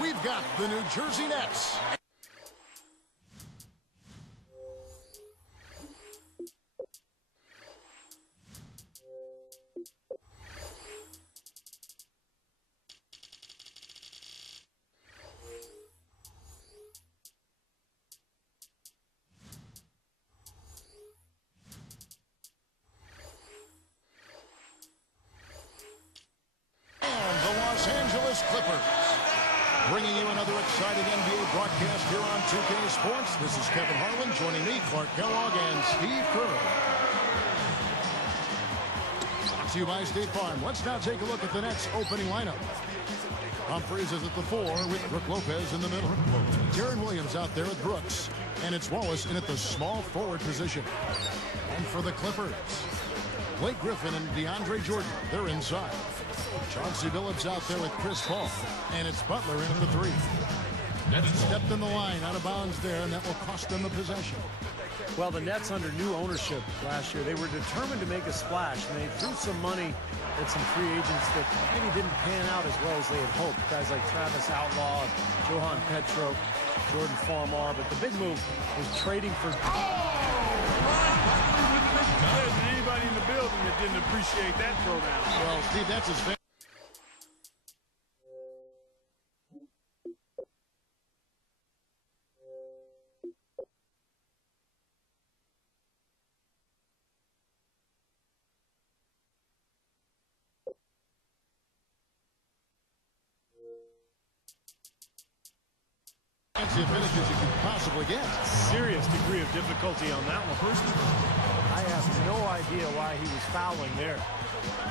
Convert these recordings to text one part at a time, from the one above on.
we've got the New Jersey Nets. Los Angeles Clippers. Bringing you another exciting NBA broadcast here on 2K Sports. This is Kevin Harlan, joining me, Clark Kellogg, and Steve Kerr. Brought to you by State Farm. Let's now take a look at the Nets opening lineup. Humphries is at the 4 with Brook Lopez in the middle. Darren Williams out there with Brooks. And it's Wallace in at the small forward position. And for the Clippers, Blake Griffin and DeAndre Jordan, they're inside. Chauncey Billups out there with Chris Paul. And it's Butler in at the 3. Stepped in the line, out of bounds there, and that will cost them the possession. Well, the Nets under new ownership last year, they were determined to make a splash, and they threw some money at some free agents that maybe didn't pan out as well as they had hoped. Guys like Travis Outlaw, Johan Petro, Jordan Farmar, but the big move was trading for... There's anybody in the building that didn't appreciate that throwdown. Well, Steve, that's his fan. The finishes you could possibly get. Serious degree of difficulty on that one. I have no idea why he was fouling there.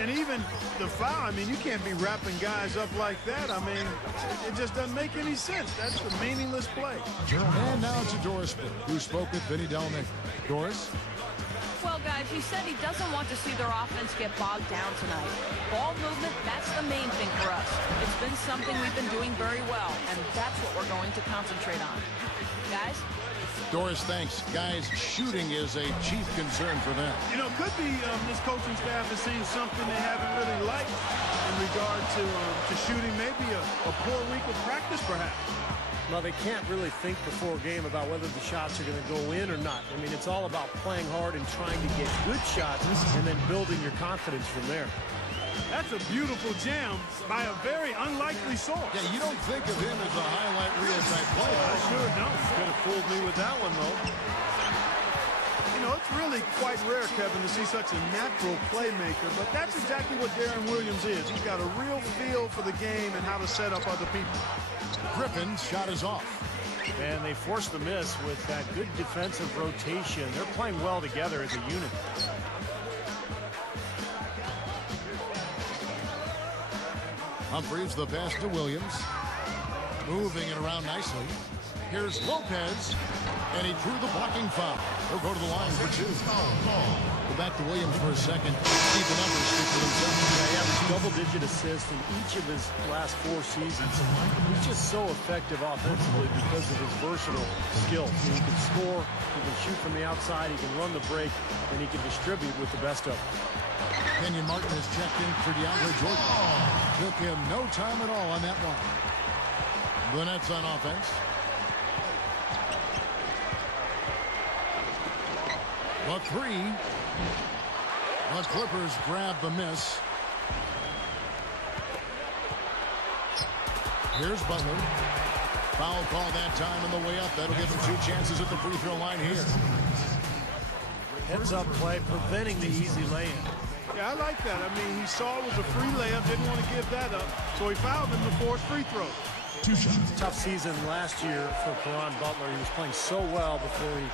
And even the foul, I mean, you can't be wrapping guys up like that. I mean, it just doesn't make any sense. That's a meaningless play. And now to Doris, who spoke with Vinny Delnick. Doris? Well, guys, he said he doesn't want to see their offense get bogged down tonight. Ball movement, that's the main thing for us. It's been something we've been doing very well, and that's what we're going to concentrate on. Guys? Doris, thanks. Guys, shooting is a chief concern for them. You know, could be this coaching staff has seen something they haven't really liked in regard to shooting. Maybe a poor week of practice, perhaps. Well, they can't really think before a game about whether the shots are going to go in or not. I mean, it's all about playing hard and trying to get good shots and then building your confidence from there. That's a beautiful jam by a very unlikely source. Yeah, you don't think of him as a highlight reel type player. I sure don't. Could have fooled me with that one, though. You know, it's really quite rare, Kevin, to see such a natural playmaker, but that's exactly what Darren Williams is. He's got a real feel for the game and how to set up other people. Griffin's shot is off. And they forced the miss with that good defensive rotation. They're playing well together as a unit. Humphries, the pass to Williams. Moving it around nicely. Here's Lopez, and he drew the blocking foul. He'll go to the line for 2. Go back to Williams for a second. See the numbers speak for themselves. Yeah, he averaged double-digit assists in each of his last 4 seasons. He's just so effective offensively because of his versatile skills. He can score, he can shoot from the outside, he can run the break, and he can distribute with the best of them. Kenyon Martin has checked in for DeAndre Jordan. Took him no time at all on that one. The Nets on offense. The 3. The Clippers grab the miss. Here's Butler. Foul call that time on the way up. That'll give him 2 chances at the free throw line here. Heads up play, preventing the easy lay-in. Yeah, I like that. I mean, he saw it was a free layup, didn't want to give that up, so he fouled him to force free throws. 2 shots. Tough season last year for Caron Butler. He was playing so well before he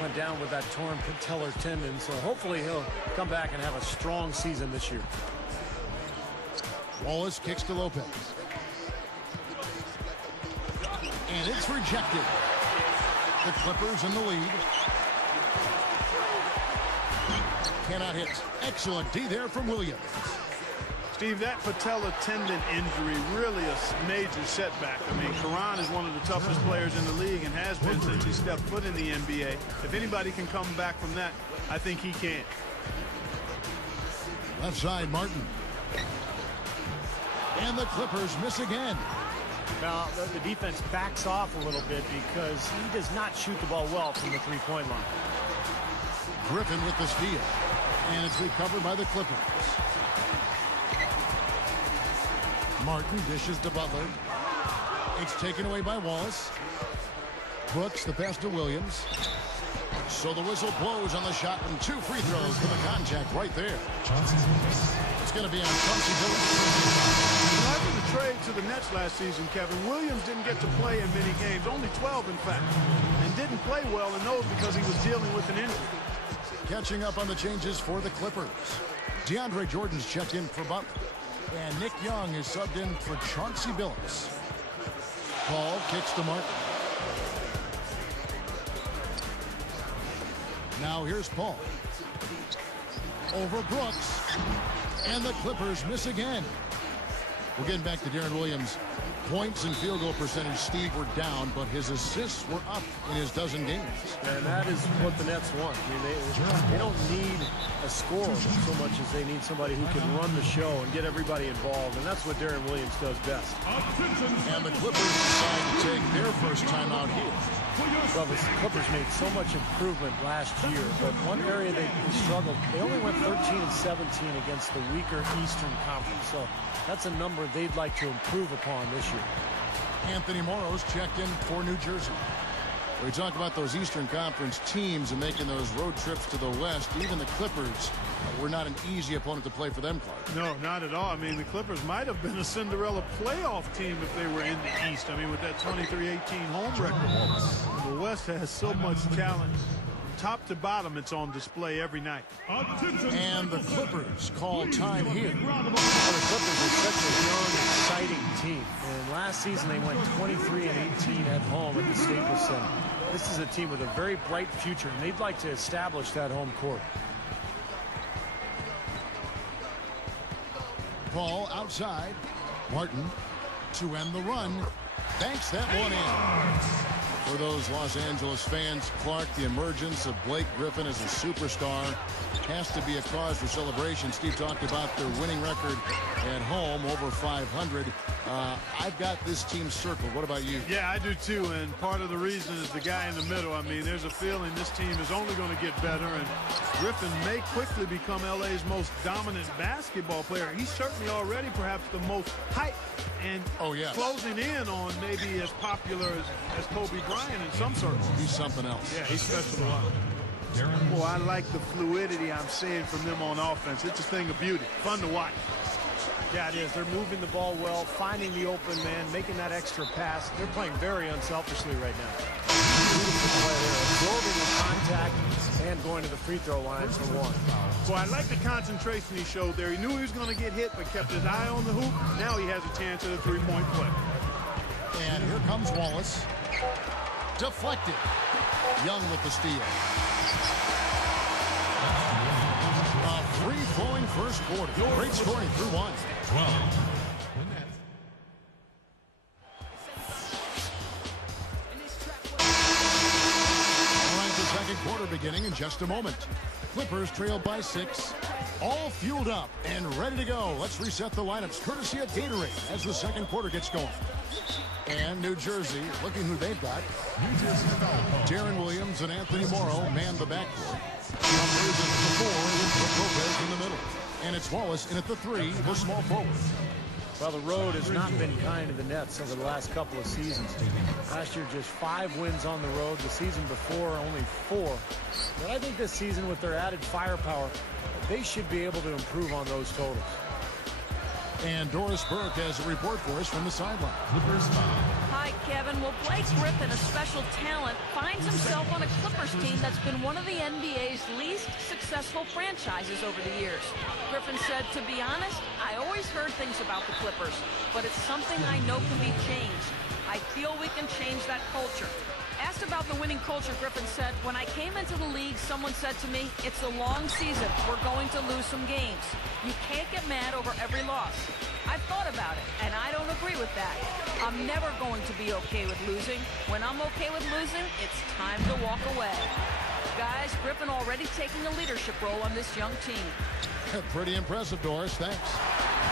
went down with that torn patellar tendon, so hopefully he'll come back and have a strong season this year. Wallace kicks to Lopez. And it's rejected. The Clippers in the lead. Cannot hit. Excellent D there from Williams. Steve, that patella tendon injury really a major setback. I mean, Caron is one of the toughest players in the league and has been since he stepped foot in the NBA. If anybody can come back from that, I think he can. Left side, Martin. And the Clippers miss again. Now, the defense backs off a little bit because he does not shoot the ball well from the three-point line. Griffin with the steal. And it's recovered by the Clippers. Martin dishes to Butler. It's taken away by Wallace. Brooks, the pass to Williams. So the whistle blows on the shot, and 2 free throws for the contact right there. It's going to be on Chauncey Billups. After the trade to the Nets last season, Kevin, Williams didn't get to play in many games, only 12 in fact, and didn't play well in those because he was dealing with an injury. Catching up on the changes for the Clippers. DeAndre Jordan's checked in for Butler, and Nick Young is subbed in for Chauncey Billups. Paul kicks to Martin. Now here's Paul. Over Brooks. And the Clippers miss again. We're getting back to Deron Williams. Points and field goal percentage, Steve, were down, but his assists were up in his dozen games. And that is what the Nets want. I mean, they don't need a scorer so much as they need somebody who can run the show and get everybody involved, and that's what Deron Williams does best. And the Clippers decide to take their first time out here. Well, the Clippers made so much improvement last year, but one area they struggled, they only went 13-17 against the weaker Eastern Conference. So that's a number they'd like to improve upon this year. Anthony Morrow's checked in for New Jersey. We talk about those Eastern Conference teams and making those road trips to the West. Even the Clippers were not an easy opponent to play for them, Clark. No, not at all. I mean, the Clippers might have been a Cinderella playoff team if they were in the East. I mean, with that 23-18 home record. The West has so much talent. Top to bottom, it's on display every night. And the Clippers call time here. Well, the Clippers are such a young, exciting team. And last season they went 23-18 at home at the Staples Center. This is a team with a very bright future, and they'd like to establish that home court. Paul outside. Martin to end the run. Banks that one in. For those Los Angeles fans, Clark, the emergence of Blake Griffin as a superstar has to be a cause for celebration. Steve talked about their winning record at home, over 500. I've got this team circled. What about you? Yeah, I do too, and part of the reason is the guy in the middle. I mean, there's a feeling this team is only going to get better, and Griffin may quickly become LA's most dominant basketball player. He's certainly already perhaps the most hyped and closing in on maybe as popular as Kobe Bryant in some circles. He's something else. Yeah, he's special a lot. Well, I like the fluidity I'm seeing from them on offense. It's a thing of beauty. Fun to watch. Yeah, it is. They're moving the ball well, finding the open man, making that extra pass. They're playing very unselfishly right now. Beautiful play there, absorbing the contact and going to the free throw line for one. Well, I like the concentration he showed there. He knew he was going to get hit, but kept his eye on the hoop. Now he has a chance at a three-point play. And here comes Wallace. Deflected. Young with the steal. A free-flowing first quarter. Great scoring through one. 12. All right, the second quarter beginning in just a moment. Clippers trail by 6. All fueled up and ready to go. Let's reset the lineups courtesy of Gatorade as the second quarter gets going. And New Jersey, looking who they've got. Deron Williams and Anthony Morrow man the backcourt. Numbers at the 4 with Brook Lopez in the middle. And it's Wallace in at the 3, the small forward. Well, the road has not been kind to the Nets over the last couple of seasons. Last year, just 5 wins on the road. The season before, only 4. But I think this season, with their added firepower, they should be able to improve on those totals. And Doris Burke has a report for us from the sideline. Hi, Kevin. Well, Blake Griffin, a special talent, finds himself on a Clippers team that's been one of the NBA's least successful franchises over the years. Griffin said, to be honest, I always heard things about the Clippers, but it's something I know can be changed. I feel we can change that culture. Asked about the winning culture, Griffin said, when I came into the league, someone said to me, it's a long season. We're going to lose some games. You can't get mad over every loss. I've thought about it, and I don't agree with that. I'm never going to be okay with losing. When I'm okay with losing, it's time to walk away. Guys, Griffin already taking a leadership role on this young team. Pretty impressive, Doris. Thanks.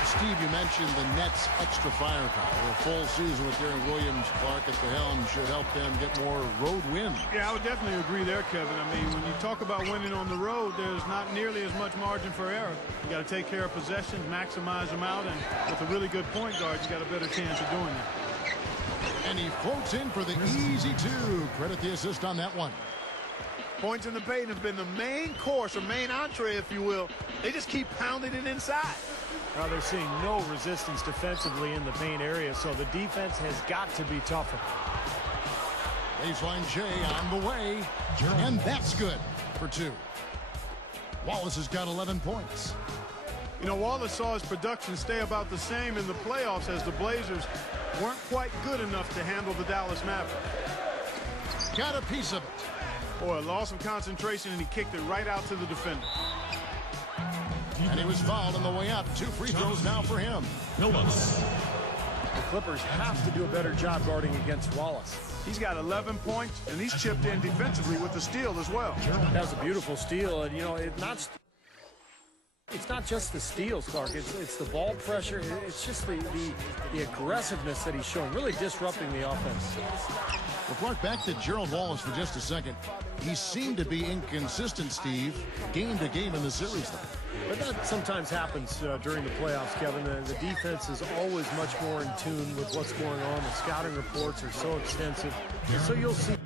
Steve, you mentioned the Nets' extra firepower. A full season with Darren Williams, Clark at the helm should help them get more road wins. Yeah, I would definitely agree there, Kevin. I mean, when you talk about winning on the road, there's not nearly as much margin for error. You got to take care of possessions, maximize them out, and with a really good point guard, you got a better chance of doing that. And he floats in for the easy two. Credit the assist on that one. Points in the paint have been the main course, or main entree, if you will. They just keep pounding it inside. Now they're seeing no resistance defensively in the paint area, so the defense has got to be tougher. Baseline J on the way, and that's good for 2. Wallace has got 11 points. You know, Wallace saw his production stay about the same in the playoffs as the Blazers weren't quite good enough to handle the Dallas Mavericks. Got a piece of it. Boy, a loss of concentration, and he kicked it right out to the defender. And he was fouled on the way up. 2 free throws now for him. The Clippers have to do a better job guarding against Wallace. He's got 11 points, and he's chipped in defensively with the steal as well. That was a beautiful steal, and, you know, it's not just the steals, Clark. It's the ball pressure. It's just the aggressiveness that he's showing, really disrupting the offense. Well, Clark, back to Gerald Wallace for just a second. He seemed to be inconsistent, Steve, game to game in the series, though. But that sometimes happens during the playoffs, Kevin. The defense is always much more in tune with what's going on. The scouting reports are so extensive. So you'll see